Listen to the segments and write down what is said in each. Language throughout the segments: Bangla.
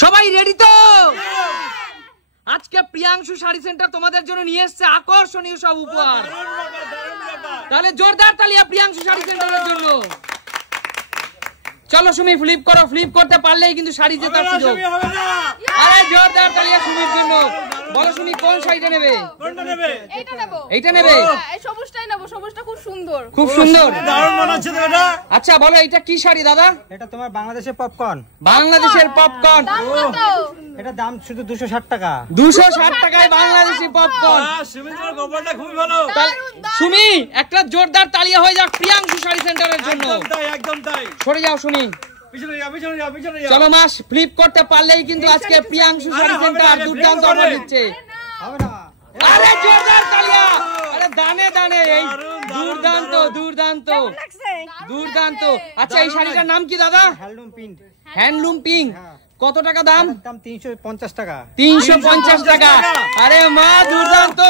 সবাই রেডি তো? আজকে প্রিয়াংশু শাড়ি সেন্টার তোমাদের জন্য নিয়ে এসেছে আকর্ষণীয় সব উপহার। তাহলে জোরদার তালিয়া প্রিয়াংশু শাড়ি সেন্টারের জন্য। চলো সুমি ফ্লিপ করো, ফ্লিপ করতে পারলেই কিন্তু শাড়ি জেতার সুযোগ। আরে জোরদার তালিয়া সুমির জন্য। বলো সুমি কোন শাড়িটা নেবে? কোনটা নেবে? এইটা নেব। এইটা নেবে? এই সবুজটাই নেব, সবুজটা খুব সুন্দর। খুব সুন্দর, দারুণ মানাচ্ছে তো এটা। আচ্ছা বলো এটা কি শাড়ি দাদা? এটা তোমার বাংলাদেশের পপকর্ন। বাংলাদেশের পপকর্ন। দাম কত? এটা দাম শুধু 260 টাকা। 260 টাকায় বাংলাদেশি পপকর্ন। সুমি তোমার গোবরটা খুবই ভালো। সুমি একটা জোরদার তালিয়া হয়ে যাক প্রিয়াংশু শাড়ি সেন্টারের জন্য। একদম তাই, একদম তাই। সরে যাও সুমি। পিছনে যাও, পিছনে যাও, পিছনে যাও। চলো মাস ফ্লিপ করতে পারলেই কিন্তু আজকে প্রিয়াংশু শাড়ি সেন্টার দুর্দান্ত অফার দিচ্ছে। হবে না। আরে জোরদার তালিয়া। আরে দানে দানে এই দুর্দান্ত দুর্দান্ত দুর্দান্ত। আচ্ছা এই শাড়িটার নাম কি দাদা? Handloom print. Handloom pink. কত টাকা দাম? দাম 350 টাকা। 350 টাকা। আরে মা দুর্দান্ত।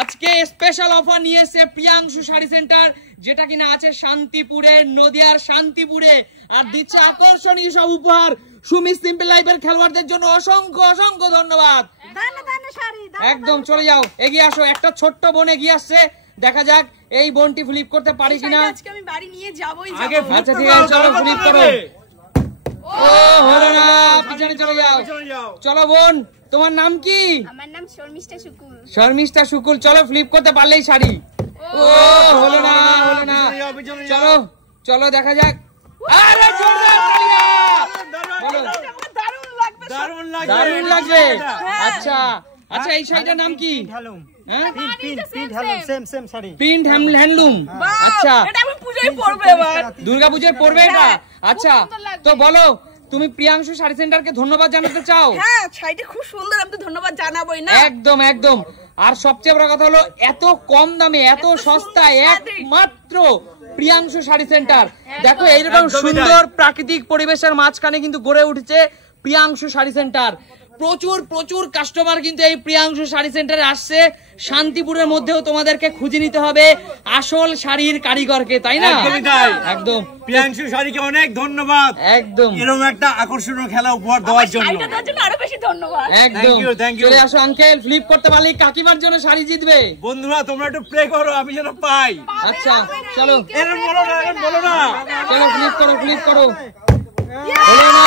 আজকে স্পেশাল অফার নিয়ে এসেছে প্রিয়াংশু শাড়ি সেন্টার, যেটা কিনা আছে শান্তিপুরে, নদিয়ার শান্তিপুরে, আর দিচ্ছে আকর্ষণীয় সব উপহার। সুমি সিম্পল লাইফের খেলোয়াড়দের জন্য অসংখ্য অসংখ্য ধন্যবাদ। একদম চলে যাও, এগিয়ে আসো। একটা ছোট্ট বোন এগিয়ে আসছে, দেখা যাক এই বোনটি ফ্লিপ করতে পারি কিনা। আজকে আমি বাড়ি নিয়ে যাবই যাব। আগে আচ্ছা ঠিক আছে, চলো ফ্লিপ করো। ও হলো না, পিছনে চলে যাও। পিছনে যাও। চলো বোন, তোমার নাম কি? আমার নাম শর্মিষ্ঠা শুকুল। শর্মিষ্ঠা শুকুল। চলো ফ্লিপ করতে পারলেই শাড়ি। ও হলো না, হলো না। পিছনে যাও, পিছনে যাও। চলো চলো দেখা যাক। আরে জোরদার তালিয়া। বলো। দারুণ লাগবে। দারুণ লাগবে। দারুণ লাগবে। আচ্ছা আচ্ছা এই শাড়িটার নাম কি? হ্যান্ডলুম। হ্যাঁ print handloom same sari. Print handloom. আচ্ছা এটা আমি পূজায় পরবো এবার। দুর্গাপূজায় পরবে এটা? আচ্ছা তো বলো, তুমি প্রিয়াংশু শাড়ি সেন্টারকে ধন্যবাদ জানাতে চাও? হ্যাঁ, শাড়িটা খুব সুন্দর, আমি তো ধন্যবাদ জানাবোই না। একদম একদম। আর সবচেয়ে বড় কথা হলো এত কম দামে, এত সস্তায়, একমাত্র প্রিয়াংশু শাড়ি সেন্টার। দেখো এইরকম সুন্দর প্রাকৃতিক পরিবেশের মাঝখানে কিন্তু গড়ে উঠেছে প্রিয়াংশু শাড়ি সেন্টার। প্রচুর প্রচুর কাস্টমার কিন্তু এই প্রিয়াংশু শাড়ি সেন্টারে আসছে। শান্তিপুরের মধ্যেও তোমাদেরকে খুঁজে নিতে হবে আসল শাড়ির কারিগরকে, তাই না? একদমই তাই। একদম প্রিয়াংশু শাড়িকে অনেক ধন্যবাদ একদম এরকম একটা আকর্ষণীয় খেলা উপহার দেওয়ার জন্য। শাড়িটা দেওয়ার জন্য আরো বেশি ধন্যবাদ। একদম। Thank you. চলে আসো আঙ্কেল, ফ্লিপ করতে পারলে কাকিমার জন্য শাড়ি জিতবে। বন্ধুরা তোমরা একটু প্রে করো, আমি যেন পাই। আচ্ছা চলো এরকম বলো না, এরকম বলো না। চলো ফ্লিপ করো, ফ্লিপ করো। হলো না,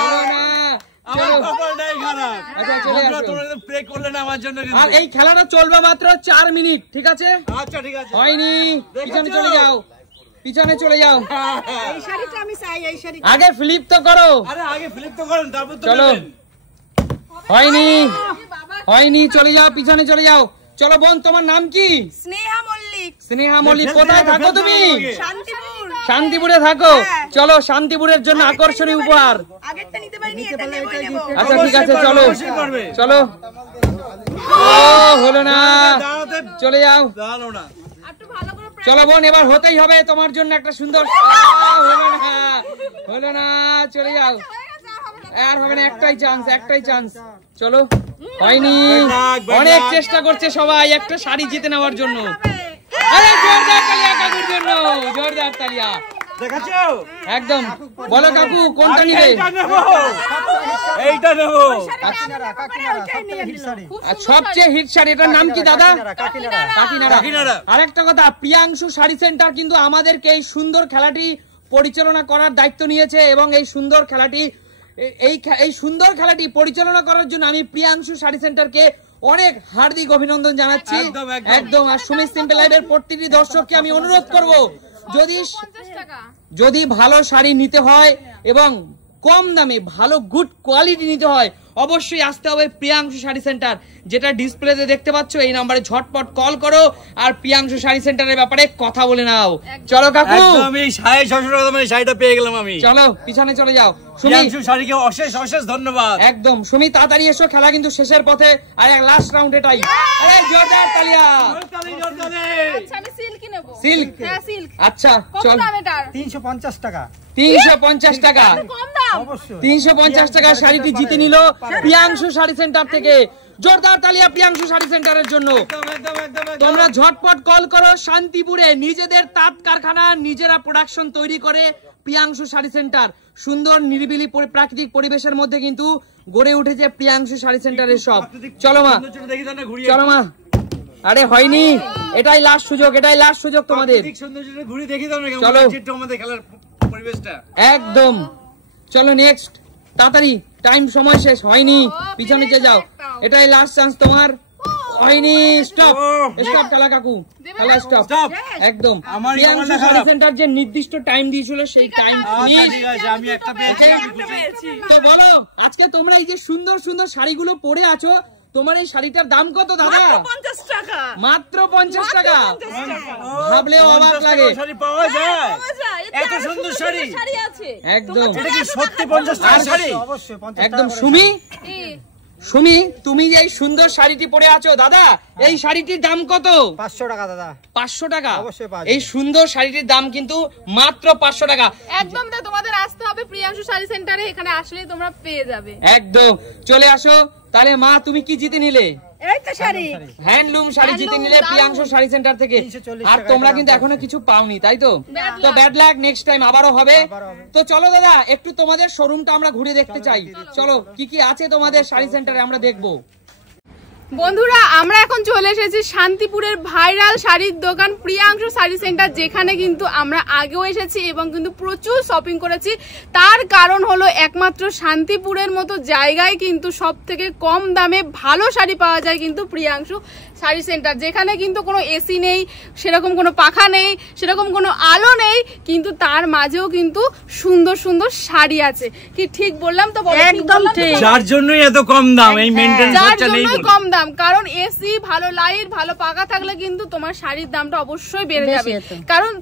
হলো না। আমার চলো। কপালটাই খারাপ। আচ্ছা চলে বন্ধুরা আসো। তোমরা প্রে করলে না আমার জন্য কিন্তু। আর এই খেলাটা চলবে মাত্র 4 মিনিট, ঠিক আছে? আচ্ছা ঠিক আছে। হয়নি, পিছনে চলে যাও, পিছনে চলে যাও। এই শাড়িটা আমি চাই, এই শাড়ি। আগে ফ্লিপ তো করো। আরে আগে ফ্লিপ তো করেন, তারপর তো চলো। নেবেন। হয়নি, হয়নি, চলে যাও, পিছনে চলে যাও। চলো বোন, তোমার নাম কি? স্নেহা মল্লিক, স্নেহা মল্লিক। কোথায় থাকো তুমি? শান্তিপুর। শান্তিপুরে থাকো। চলো শান্তিপুরের জন্য আকর্ষণীয় উপহার। আগেরটা নিতে পারিনি, এটা নেবই নেব। আচ্ছা ঠিক আছে, চলো অবশ্যই পারবে। চলো। ও হলো না, দাঁড়াতে চলে যাও। দাঁড়ানো না। একটু ভালো করে চলো বোন, এবার হতেই হবে তোমার জন্য একটা সুন্দর। হলো না, হলো না, চলে যাও। আর হবে না, একটাই চান্স, একটাই চান্স। চলো, হয়নি। অনেক চেষ্টা করছে সবাই একটা শাড়ি জিতে নেওয়ার জন্য। আরে জোরদার তালিয়া কাকুর জন্য, জোরদার তালিয়া। দেখাচ্ছো? একদম। বলো কাকু কোনটা নিবে? এইটা নেবো, এইটা নেবো। কাকিনারা সবথেকে হিট শাড়ি। আর সবচেয়ে হিট শাড়ি, এটার নাম কি দাদা? কাকিনারা। কাকিনাড়া। আরেকটা কথা, প্রিয়াংশু শাড়ি সেন্টার কিন্তু আমাদেরকে এই সুন্দর খেলাটি পরিচালনা করার দায়িত্ব নিয়েছে, এবং এই সুন্দর খেলাটি এই সুন্দর খেলাটি পরিচালনা করার জন্য আমি প্রিয়াংশু শাড়ি সেন্টারকে অনেক হার্দিক অভিনন্দন জানাচ্ছি। একদম, একদম। একদম। আর সুমি সিম্পল লাইফের প্রতিটি দর্শককে আমি অনুরোধ করব, যদি ভালো শাড়ি নিতে হয় এবং কম দামে ভালো গুড কোয়ালিটি নিতে হয়, অবশ্যই আসতে হবে প্রিয়াংশু শাড়ি সেন্টার, যেটা ডিসপ্লেতে দেখতে পাচ্ছ। এই নম্বরে ঝটপট কল করো আর প্রিয়াংশু শাড়ি সেন্টারের ব্যাপারে কথা বলে নাও। চলো কাকু, একদম এই 650 টাকা দামের শাড়িটা পেয়ে গেলাম আমি। চলো পিছনে চলে যাও। সুমি, প্রিয়াংশু শাড়িকে অশেষ অশেষ ধন্যবাদ। একদম। সুমি তাড়াতাড়ি এসো, খেলা কিন্তু শেষের পথে। আর এক লাস্ট রাউন্ড এটাই। আরে জোরদার তালিয়া। জোরতালি, জোরতালি। আচ্ছা আমি সিল্কই নেব। সিল্ক? হ্যাঁ সিল্ক। আচ্ছা কত চল। দাম এটার? 350 টাকা। 350 টাকা। কম দাম। অবশ্যই। 350 টাকা শাড়িটি জিতে নিল প্রিয়াংশু শাড়ি সেন্টার থেকে। জোরদার তালিয়া প্রিয়াংশু শাড়ি সেন্টারের জন্য। একদম, একদম, একদম, একদম। তোমরা ঝটপট কল করো। শান্তিপুরে নিজেদের তাঁত কারখানা, নিজেরা প্রোডাকশন তৈরি করে প্রিয়াংশু শাড়ি সেন্টার। সুন্দর নিরিবিলি প্রাকৃতিক পরিবেশের মধ্যে কিন্তু গড়ে উঠেছে প্রিয়াংশু শাড়ি সেন্টারের সব। চলো মা, চলো মা। আরে হয়নি, এটাই লাস্ট সুযোগ, এটাই লাস্ট সুযোগ তোমাদের। চলো একদম, চলো নেক্সট, তাড়াতাড়ি, টাইম সময় শেষ হয়নি, পিছনে নিচে যাও, এটাই লাস্ট চান্স তোমার। হয়নি, স্টপ স্টপ খেলা কাকু, খেলা স্টপ একদম। প্রিয়াংশু শাড়ি সেন্টার যে নির্দিষ্ট টাইম দিয়েছিল সেই টাইম আমি একটা পেয়েছি। তো বলো, আজকে তোমরা এই যে সুন্দর সুন্দর শাড়িগুলো পরে আছো, তোমার এই শাড়িটার দাম কত দাদা? 50 টাকা। মাত্র 50 টাকা। ভাবলেও অবাক লাগে। শাড়ি পাওয়া যায়, এত সুন্দর শাড়ি আছে একদম। এটা কি সত্যি 50 টাকা শাড়ি? অবশ্যই 50 একদম। টাকা। সুমি, তুমি যে এই সুন্দর শাড়িটি পরে আছো দাদা, এই শাড়িটির দাম কত? 500 টাকা দাদা। 500 টাকা। অবশ্যই পাওয়া যাবে। এই সুন্দর শাড়িটির দাম কিন্তু মাত্র 500 টাকা। একদম। তাই তোমাদের আসতে হবে প্রিয়াংশু শাড়ি সেন্টারে, এখানে আসলেই তোমরা পেয়ে যাবে। একদম, চলে আসো। তাহলে মা, তুমি কি জিতে নিলে? এই তো শাড়ি, হ্যান্ডলুম শাড়ি জিতে নিলে প্রিয়াংশু শাড়ি সেন্টার থেকে। 340 আর টাকা তোমরা দাম কিন্তু এখনো কিছু পাওনি, তাই তো? Bad তো luck। Bad luck, next time আবারও হবে। আবারও হবে। তো চলো দাদা, একটু তোমাদের শোরুমটা আমরা ঘুরে দেখতে চাই। চলো, কি কি আছে তোমাদের শাড়ি সেন্টারে আমরা দেখবো। বন্ধুরা, আমরা এখন চলে এসেছি শান্তিপুরের ভাইরাল শাড়ির দোকান প্রিয়াংশু শাড়ি সেন্টার, যেখানে কিন্তু আমরা আগেও এসেছি এবং কিন্তু প্রচুর শপিং করেছি। তার কারণ হলো একমাত্র শান্তিপুরের মতো জায়গায় কিন্তু সব থেকে কম দামে ভালো শাড়ি পাওয়া যায় কিন্তু প্রিয়াংশু শাড়ি সেন্টার, যেখানে কিন্তু কোনো এসি নেই, সেরকম কোনো পাখা নেই, সেরকম কোনো আলো নেই, কিন্তু তার মাঝেও কিন্তু সুন্দর সুন্দর শাড়ি আছে। কি ঠিক বললাম তো? একদম ঠিক। যার জন্যই এত কম দাম, এই মেইনটেইন যার খরচা নেই জন্যই বলে। কম দাম, কারণ এসি, ভালো লাইট, ভালো পাখা থাকলে কিন্তু তোমার শাড়ির দামটা অবশ্যই বেড়ে যাবে। কারণ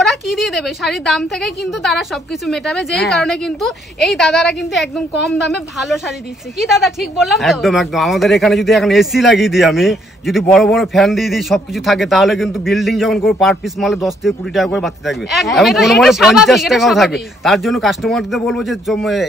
ওরা কি দিয়ে দেবে? শাড়ির দাম থেকেই কিন্তু তারা সবকিছু মেটাবে, যেই কারণে কিন্তু এই দাদারা কিন্তু একদম কম দামে ভালো শাড়ি দিচ্ছে। কি দাদা ঠিক বললাম তো? একদম একদম। আমাদের এখানে যদি এখন এসি লাগিয়ে দিই, আমি যদি বড় বড় ফ্যান দিয়ে দিই, সবকিছু থাকে, তাহলে কিন্তু বিল্ডিং যখন করে পার পিস মালে 10 থেকে 20 টাকা করে বাড়তে থাকবে, একদম, এবং এটা- কোনো এটা মালে স্বাভাবিক, 50 এটা টাকাও থাকবে। স্বাভাবিক। তার জন্য কাস্টমারদের বলবো যে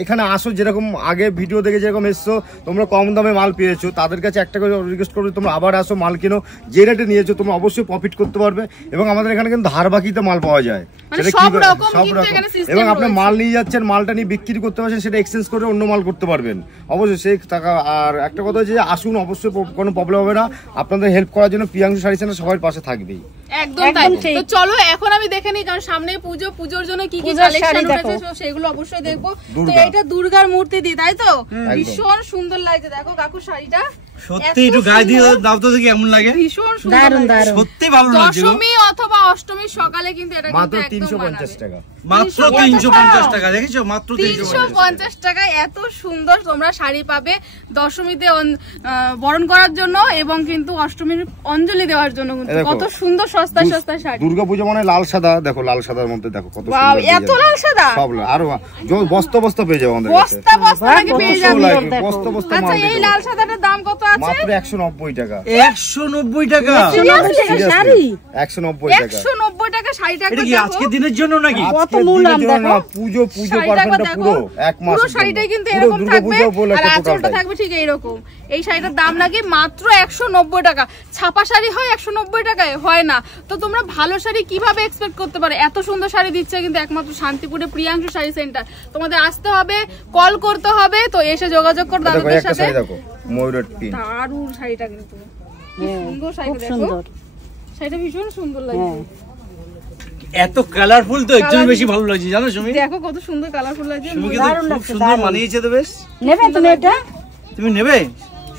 এখানে আসো, যেরকম আগে ভিডিও দেখে যেরকম এসছো, তোমরা কম দামে মাল পেয়েছো, তাদের কাছে একটা করে রিকোয়েস্ট করবো, তোমরা আবার আসো, মাল কিনো, যে রেটে নিয়েছো তোমরা অবশ্যই প্রফিট করতে পারবে। এবং আমাদের এখানে কিন্তু ধার বাকিতে মাল পাওয়া যায়, মানে সেটা সব কি রকম সব কিন্তু রকম। এখানে system এবং আপনি রয়েছে। মাল নিয়ে যাচ্ছেন, মালটা নিয়ে বিক্রি করতে পারছেন, সেটা এক্সচেঞ্জ করে অন্য মাল করতে পারবেন অবশ্যই, সেই টাকা। আর একটা কথা হচ্ছে যে আসুন, অবশ্যই কোনো প্রবলেম হবে না, আপনাদের হেল্প করার জন্য প্রিয়াংশু শাড়ি সেন্টার সবার পাশে থাকবেই। একদম তাই। তো চলো এখন আমি দেখে নিই, কারণ সামনে পুজো, পুজোর জন্য কি কি কালেকশন উঠেছে সেগুলো অবশ্যই দেখবো। তো এটা দুর্গার মূর্তি দিয়ে, তাই তো? ভীষণ সুন্দর লাগছে। দেখো কাকু শাড়িটা সত্যি একটু গায়ে দিয়ে দাও তো দেখি কেমন লাগে। ভীষণ সুন্দর লাগছে। সত্যি ভালো লাগছে গো। দশমী অথবা অষ্টমীর সকালে কিন্তু এটা মাত্র কিন্তু একদম 350 টাকা। মাত্র 350 টাকা, দেখেছো? মাত্র 350 টাকায় এত সুন্দর তোমরা শাড়ি পাবে দশমীতে বরণ করার জন্য এবং কিন্তু অষ্টমীর অঞ্জলি দেওয়ার জন্য। কিন্তু দেখো, কত সুন্দর সস্তা সস্তা শাড়ি। দুর্গাপূজা মানে লাল সাদা, দেখো লাল সাদার মধ্যে দেখো কত Wow, সুন্দর এত design। লাল সাদা? সব লাল। আরো বস্তা বস্তা পেয়ে যাবো আমাদের কাছে। বস্তা বস্তা নাকি পেয়ে যাবে? বস্তা বস্তা আচ্ছা, মাল এই পেয়ে লাল যাবো। সাদাটার দাম কত আছে? মাত্র 190 টাকা। 190 টাকা। Seriously? 190 টাকা। 190 টাকা শাড়িটা এটা একবার কি দেখো। আজকের দিনের জন্য নাকি? আজকের দিনের জন্য না, পুজো শাড়িটা একবার পারফেক্ট দেখো। পুরো এক মাস। পুরো শাড়িটাই কিন্তু এরকম থাকবে, আর আঁচলটা থাকবে ঠিক এইরকম। এই শাড়িটার দাম নাকি মাত্র 190 টাকা। ছাপা শাড়ি হয় 190 টাকায়? হয় না। তো তোমরা ভালো শাড়ি কিভাবে এক্সপেক্ট করতে পারো? এত সুন্দর শাড়ি দিচ্ছে কিন্তু একমাত্র শান্তিপুরে প্রিয়াংশু শাড়ি সেন্টার। তোমাদের আসতে হবে, কল করতে হবে, তো এসে যোগাযোগ করো দেখো দাদাদের একটা সাথে। শাড়ি দেখো, ময়ূরের পিন। দারুণ শাড়িটা কিন্তু, কি সুন্দর শাড়িটা দেখো। শাড়িটা ভীষণ সুন্দর লাগছে। এত কালারফুল তো এর জন্য বেশি ভালো লাগছে, জানো সুমি? দেখো কত সুন্দর কালারফুল লাগছে। তুমি কিন্তু খুব সুন্দর মানিয়েছে তো বেশ। নেবে তুমি এটা? তুমি নেবে?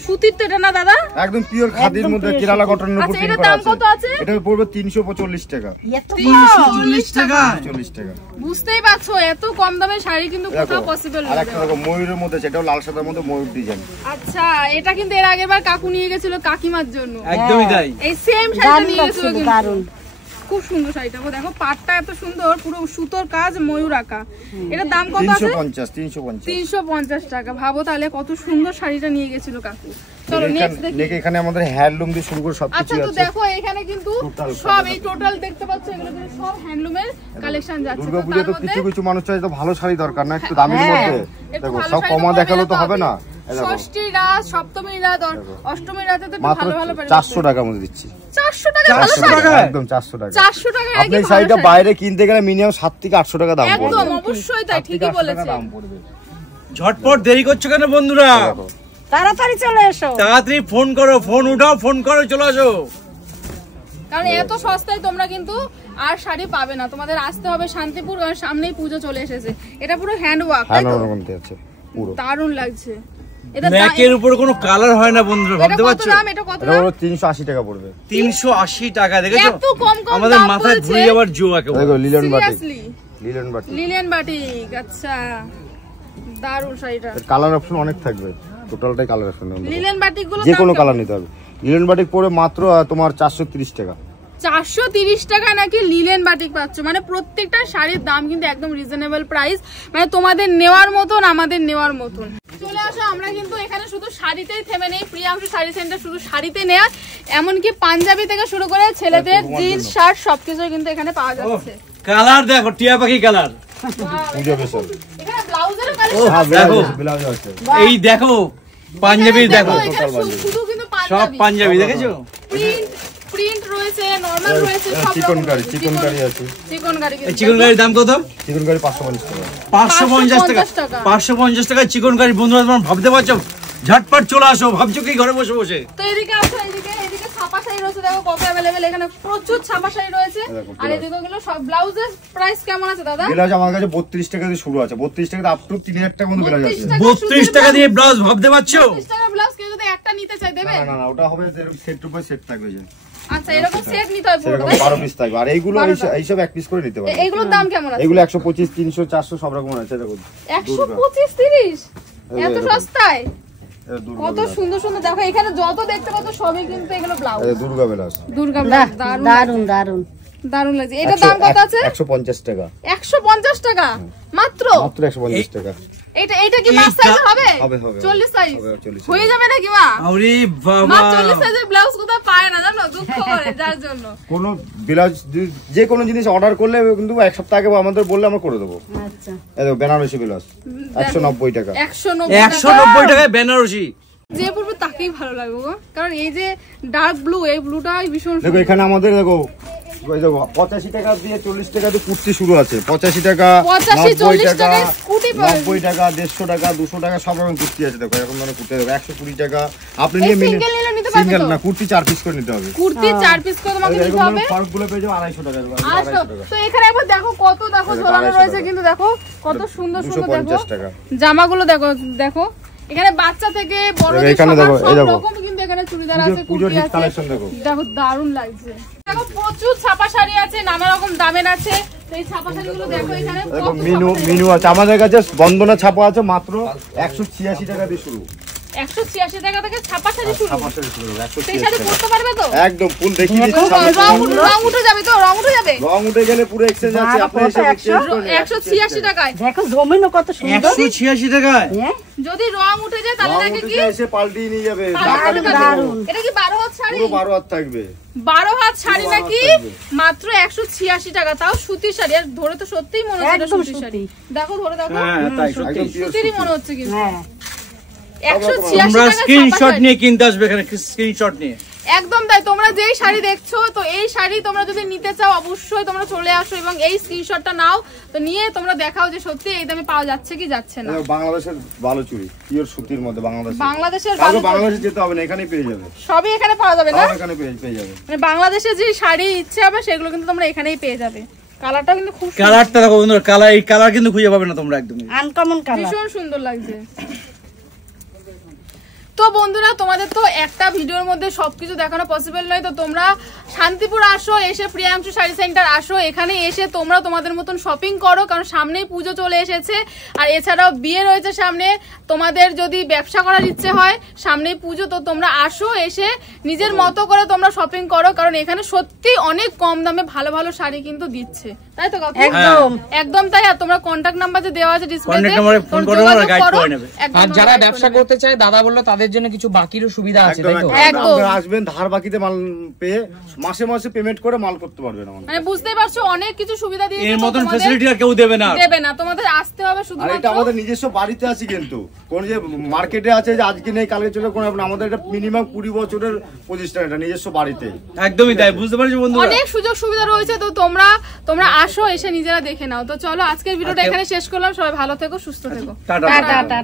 সুতির তো এটা না দাদা? একদম পিওর খাদির মধ্যে কেরালা কটনের উপর আচ্ছা, প্রিন্ট এটার করা দাম আছে। কত আছে? এটা পড়বে 345 টাকা। 340 টাকা। 40 টাকা। বুঝতেই পারছো এত কম দামে শাড়ি কিন্তু কোথাও দেখো, পসিবল আর না। একটা দেখো ময়ূরের মধ্যে, সেটাও লাল সাদার মধ্যে ময়ূর ডিজাইন। আচ্ছা, এটা কিন্তু এর আগের বার কাকু নিয়ে গেছিল কাকিমার জন্য। একদমই তাই। এই সেম শাড়িটা নিয়ে গেছিল কিন্তু। খুব সুন্দর শাড়িটা, দেখো পাটটা এত সুন্দর, পুরো সুতোর কাজ, ময়ূর আঁকা। এটার দাম কত আছে? 350 350 টাকা। ভাবো তাহলে কত সুন্দর শাড়িটা নিয়ে গেছিল কাকু। চলো নেক্সট দেখি। দেখে এখানে আমাদের হ্যান্ডলুম দিয়ে শুরু করে সবকিছু আচ্ছা, তো আছে। দেখো এখানে কিন্তু Total সব এই টোটাল দেখতে পাচ্ছ, এগুলো কিন্তু সব হ্যান্ডলুমের কালেকশন যাচ্ছে। তো দুর্গাপূজা তার তো মধ্যে কিছু কিছু মানুষ চাই তো ভালো শাড়ি দরকার না, একটু দামের মধ্যে। একটু দেখো ভালো সব শাড়ি কমা তো দেখালে তো কমে হবে না, ষষ্ঠী রাত, সপ্তমী রাত, অষ্টমী রাতে তো মাত্র ভালো ভালো পেয়ে 400 টাকার মধ্যে দিচ্ছি। 400 টাকা ভালো 400 শাড়ি, টাকা, একদম 400 টাকা। 400 টাকা আপনি শাড়িটা বাইরে কিনতে গেলে মিনিমাম 7 থেকে 800 টাকা দাম পড়বে। একদম অবশ্যই তাই, ঠিকই বলেছেন। দাম পড়বে। ঝটপট দেরি করছো কেন বন্ধুরা? তাড়াতাড়ি চলে এসো। তাড়াতাড়ি ফোন করো, ফোন উঠাও, ফোন করো, চলে আসো। কারণ এত সস্তায় তোমরা কিন্তু আর শাড়ি পাবে না, তোমাদের আসতে হবে শান্তিপুর, কারণ সামনেই পুজো চলে এসেছে। এটা পুরো হ্যান্ড ওয়ার্ক, তাই তো? হ্যাঁ, মধ্যে আছে পুরো। দারুণ লাগছে। এটা ম্যাকের উপরে কোনো কালার হয় না বন্ধুরা, ভাবতে কত পারছো? দাম? এটা কত এটা দাম? হলো 380 টাকা পড়বে। 380 টাকা, দেখেছো? এত কম কম আমাদের দাম মাথায় বলছে। ঘুরে যাওয়ার জো একেবারে। দেখো linen batik, seriously linen batik. Lilian batik, আচ্ছা দারুণ শাড়িটা। এর কালার অপশন অনেক থাকবে, টোটালটাই কালার অপশন। লিলিয়ান বাটিক গুলো যে কোনো কালার নিতে হবে। লিলেন বাটিক পরে মাত্র তোমার 430 টাকা। 430 টাকা নাকি লিলেন বাটিক পাচ্ছ, মানে প্রত্যেকটা শাড়ির দাম কিন্তু একদম রিজনেবল প্রাইস, মানে তোমাদের নেওয়ার মতন, আমাদের নেওয়ার মতন। চলে আসো, আমরা কিন্তু এখানে শুধু শাড়িতেই থেমে নেই, প্রিয়াংশু শাড়ি সেন্টার শুধু শাড়িতে নেয়া, এমনকি পাঞ্জাবি থেকে শুরু করে ছেলেদের জিন্স শার্ট সবকিছু কিন্তু এখানে পাওয়া যাচ্ছে। কালার দেখো, টিয়া পাখি কালার। পুজো বেশন। এখানে ব্লাউজেরও হ্যাঁ, দেখো। ব্লাউজ আছে। এই দেখো পাঞ্জাবি, দেখো শুধু কিন্তু সব পাঞ্জাবি, দেখেছো? প্রিন্ট রয়েছে, নরমাল রয়েছে, সব চিকন কারি, চিকন কারি আছে। চিকন কারি। এই চিকন কারির দাম কত? চিকন কারি 550 টাকা। 550 টাকা। 550 টাকা চিকন কারি। বন্ধুরা তোমরা ভাবতে পারছো? ঝটপট চলে আসো, ভাবছো কি ঘরে বসে বসে? তো এদিকে আসো, এদিকে ছাপা শাড়ি রয়েছে, দেখো কত अवेलेबल, এখানে প্রচুর ছাপা শাড়ি রয়েছে। আর এদিকে গুলো সব ব্লাউজের প্রাইস কেমন আছে দাদা? ব্লাউজ আমার কাছে 32 টাকা থেকে শুরু আছে, 32 টাকা আপ টু 3000 টাকা পর্যন্ত ব্লাউজ আছে। 32 টাকা দিয়ে ব্লাউজ, ভাবতে পারছো? 32 টাকা ব্লাউজ কেউ যদি একটা নিতে চাই দেবে? না না, ওটা হবে সেট টু সেট থাকবে যে। আচ্ছা, এরকম সেট নিতে হয় পুরো, সেরকম 12 পিস থাকবে। আর এইগুলো এইসব এক পিস করে নিতে পারবে। এইগুলোর দাম কেমন আছে? এগুলো 125, 300, 400 সব রকম আছে। দেখো 125, 30 এত সস্তায়? এটা দুর্গা কত সুন্দর সুন্দর, দেখো এখানে যত দেখতে পাচ্ছ সবই কিন্তু এগুলো ব্লাউজ। এটা দুর্গা ব্লাউজ। দুর্গা ব্লাউজ, দারুণ দারুন। দারুণ লাগছে। এটা দাম কত আছে? 150 টাকা। 150 টাকা মাত্র? মাত্র 150 টাকা। এটা কি মাস সাইজ হবে? হবে। 40 সাইজ হবে, 40 সাইজ। হয়ে যাবে নাকি মা? আরে মা বাবা, 40 সাইজের ব্লাউজ কোথাও পায় না জানো, দুঃখ করে যার জন্য। কোনো ব্লাউজ যে কোনো জিনিস অর্ডার করলে কিন্তু এক সপ্তাহ আগে আমাদের বললে আমরা করে দেবো। আচ্ছা, এই দেখো বেনারসি ব্লাউজ 190 টাকা। 190 টাকায় বেনারসি। যে পড়বে তাকেই ভালো লাগবে গো, কারণ এই যে ডার্ক ব্লু, এই ব্লুটা ভীষণ দেখো এখানে আমাদের দেখো 85 টাকা দিয়ে 40 টাকা দিয়ে কুর্তি শুরু আছে। 85 টাকা, 85, 90 40 টাকা, টাকায় স্কুটি পাওয়া যায়। 90 টাকা, 150 টাকা, 200 টাকা সব রকম কুর্তি আছে। দেখো এরকম ধরনের কুর্তি দেখো 120 টাকা। আপনি নিয়ে single নিলে নিতে পারবে সিঙ্গেল তো? না, কুর্তি 4 পিস করে নিতে হবে। কুর্তি 4 পিস করে তোমাকে নিতে হবে। ফর্ক গুলো পেয়ে যাবে 250 টাকা। আচ্ছা, তো এখানে একবার দেখো কত, দেখো ঝোলানো রয়েছে কিন্তু, দেখো কত সুন্দর সুন্দর, দেখো 250 টাকা। জামাগুলো দেখো, দেখো এখানে বাচ্চা থেকে বড় এখানে দেখো, এই দেখো। রকম কিন্তু এখানে চুড়িদার আছে, পুজোর কুর্তি হিট আছে, কালেকশন দেখো। দেখো দারুণ লাগছে। দেখো প্রচুর ছাপা শাড়ি আছে, নানা রকম দামের আছে। তো এই ছাপা শাড়িগুলো দেখো এখানে দেখো কত মিনু ছাপা শাড়ি মিনু আছে আমাদের কাছে। বন্দনা ছাপা আছে মাত্র 186 টাকা দিয়ে শুরু। 186 টাকা থেকে ছাপা শাড়ি শুরু। ছাপা শাড়ি শুরু সেই 186 শাড়ি টাকা। পরতে পারবে তো? একদম ফুল দেখিয়ে দিচ্ছি। রং উঠে যাবে তো? রং উঠে যাবে? রং উঠে গেলে পুরো এক্সচেঞ্জ আছে। আপনি এসে চেঞ্জ করে 186 টাকায়। দেখো জমিনও কত সুন্দর। 186 টাকায়। হ্যাঁ, যদি রং উঠে যায় তাহলে রং দেখে উঠে কি যায়, এসে পাল্টিয়ে নিয়ে যাবে। পাল্টাতে পারবে। দারুণ। এটা কি 12 হাত শাড়ি? পুরো 12 হাত থাকবে। 12 হাত শাড়ি পুরো 12 নাকি হাত থাকবে। মাত্র 186 টাকা, তাও সুতির শাড়ি। আর ধরে তো সত্যিই মনে হচ্ছে এটা একদম সুতির শাড়ি। সুতি। দেখো ধরে দেখো, হ্যাঁ তাই সত্যি। একদম পিওর সুতিরই মনে হচ্ছে কিন্তু। হ্যাঁ, 186 তোমরা টাকা স্ক্রিনশট নিয়ে কিনতে আসবে, এখানে স্ক্রিনশট নিয়ে। একদম তাই। তোমরা যেই শাড়ি দেখছো, তো এই শাড়ি তোমরা যদি নিতে চাও অবশ্যই তোমরা চলে আসো এবং এই স্ক্রিনশটটা নাও, তো নিয়ে তোমরা দেখাও যে সত্যি এই দামে পাওয়া যাচ্ছে কি যাচ্ছে না। দেখো, বাংলাদেশের ভালো চুড়ি পিওর সুতির মধ্যে। বাংলাদেশের কারো ভালো বাংলাদেশে যেতে হবে না, এখানেই পেয়ে যাবে। সবই এখানে পাওয়া যাবে না? সব এখানে পেয়ে যাবে। মানে বাংলাদেশে যে শাড়ি ইচ্ছে হবে সেগুলো কিন্তু তোমরা এখানেই পেয়ে যাবে। কালারটা কিন্তু খুব সুন্দর, কালারটা দেখো বন্ধুরা, কালার এই কালার কিন্তু খুঁজে পাবে না তোমরা একদমই। Uncommon colour. ভীষণ সুন্দর লাগছে। তো বন্ধুরা, তোমাদের তো একটা ভিডিওর মধ্যে সবকিছু দেখানো পসিবল নয়, তো তোমরা শান্তিপুর আসো, এসে প্রিয়াংশু শাড়ি সেন্টার আসো, এখানে এসে তোমরা তোমাদের মতন শপিং করো, কারণ সামনেই পুজো চলে এসেছে। আর এছাড়াও বিয়ে রয়েছে সামনে। তোমাদের যদি ব্যবসা করার ইচ্ছে হয়, সামনেই পুজো, তো তোমরা আসো, এসে নিজের মতো করে তোমরা শপিং করো, কারণ এখানে সত্যি অনেক কম দামে ভালো ভালো শাড়ি কিন্তু দিচ্ছে। তাই তো কাকু? একদম। একদম তাই। আর তোমরা কন্টাক্ট নাম্বার যে দেওয়া আছে ডিসপ্লেতে, Contact number-এ phone করো, ওরা guide করে নেবে। আর যারা ব্যবসা করতে চায় দাদা বললো তাদের জন্য কিছু বাকিরও সুবিধা আছে, তাই তো? একদম। আপনারা আসবেন ধার বাকিতে মাল পেয়ে মাসে মাসে পেমেন্ট করে মাল করতে পারবেন আমাদের। মানে বুঝতেই পারছো অনেক কিছু সুবিধা দিয়েছে, এর তো মতন তোমাদের ফ্যাসিলিটি আর কেউ দেবে না। দেবে না, তোমাদের আসতে হবে আর এটা শুধুমাত্র। আমাদের নিজস্ব বাড়িতে আছে, কিন্তু কোন যে মার্কেটে আছে যে আজকে নেই কালকে চলে কোনো ব্যাপার না। আমাদের এটা মিনিমাম 20 বছরের প্রতিষ্ঠান, এটা নিজস্ব বাড়িতে। একদমই তাই, বুঝতে পারছো বন্ধুরা? অনেক সুযোগ সুবিধা রয়েছে, তো তোমরা আসো, এসে নিজেরা দেখে নাও। তো চলো আজকের ভিডিওটা এখানে শেষ করলাম। সবাই ভালো থেকো, সুস্থ থেকো। টাটা। টাটা।